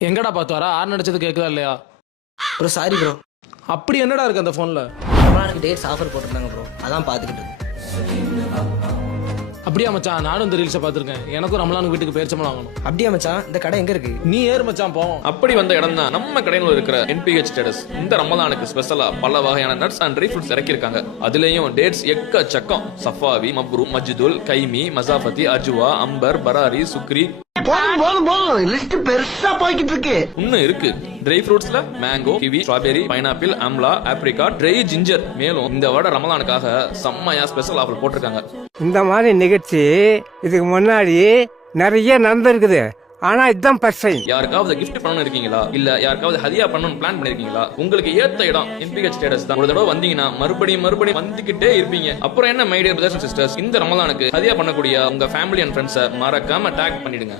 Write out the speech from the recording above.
எங்கடா பார்த்து வர ஆறு நடிச்சது கேட்குதா இல்லையா? Bro sorry bro. அப்படி என்னடா இருக்கு அந்த ஃபோனில்? எனக்கு டேட்ஸ் ஆஃபர் போட்டிருந்தாங்க ப்ரோ, அதான் பார்த்துக்கிட்டு. அப்படியா மச்சான், நானும் இந்த ரீல்ஸை பார்த்துருக்கேன். எனக்கும் ரமலானுக்கு வீட்டுக்கு பேரிச்சம்பளம் வாங்கணும். அப்படியா மச்சான், இந்த கடை எங்க இருக்கு? நீ ஏறு மச்சான் போவோம். அப்படி வந்த இடம் தான் நம்ம கடையில் இருக்கிற NPH Traders. இந்த ரமலானுக்கு ஸ்பெஷலா பல வகையான நட்ஸ் அண்ட் ட்ரை ஃப்ரூட்ஸ் இறக்கியிருக்காங்க. அதுலயும் டேட்ஸ் எக்கச்சக்கம். சஃபாவி, மப்ரூ, மஜ்துல், கைமி, மசாஃபதி, அஜுவா, அம்பர், பராரி, சுக்ரி, லிஸ்ட் பெருசா போய்கிட்டு இருக்கு. இன்னும் இருக்கு. ட்ரை ஃப்ரூட்ஸ்ல mango, kiwi, strawberry, pineapple, amla, apricot, dry ginger. மேலும் இந்த வட ரமலானுக்காக செம்மையா ஸ்பெஷல் ஆஃபர் போட்டிருக்காங்க. இந்த மாதிரி நிகழ்ச்சி இதுக்கு முன்னாடி நிறைய நடந்திருக்குது, ஆனா இதுதான் ஃபர்ஸ்ட் டைம். யாருக்காவது கிஃப்ட் பண்ணணும் இருக்கீங்களா, இல்ல யாருக்காவது ஹதியா பண்ணணும் பிளான் பண்ணிருக்கீங்களா, உங்களுக்கு ஏத்த இடம் NPH Traders தான். ஒரு தடவை வந்தீங்கன்னா மறுபடியும் வந்துகிட்டே இருப்பீங்க. அப்புறம் என்ன my dear brothers and sisters, இந்த ரமலானுக்கு ஹதியா பண்ணக்கூடிய உங்க ஃபேமிலி அண்ட் ஃப்ரெண்ட்ஸை மறக்காம டேக் பண்ணிடுங்க.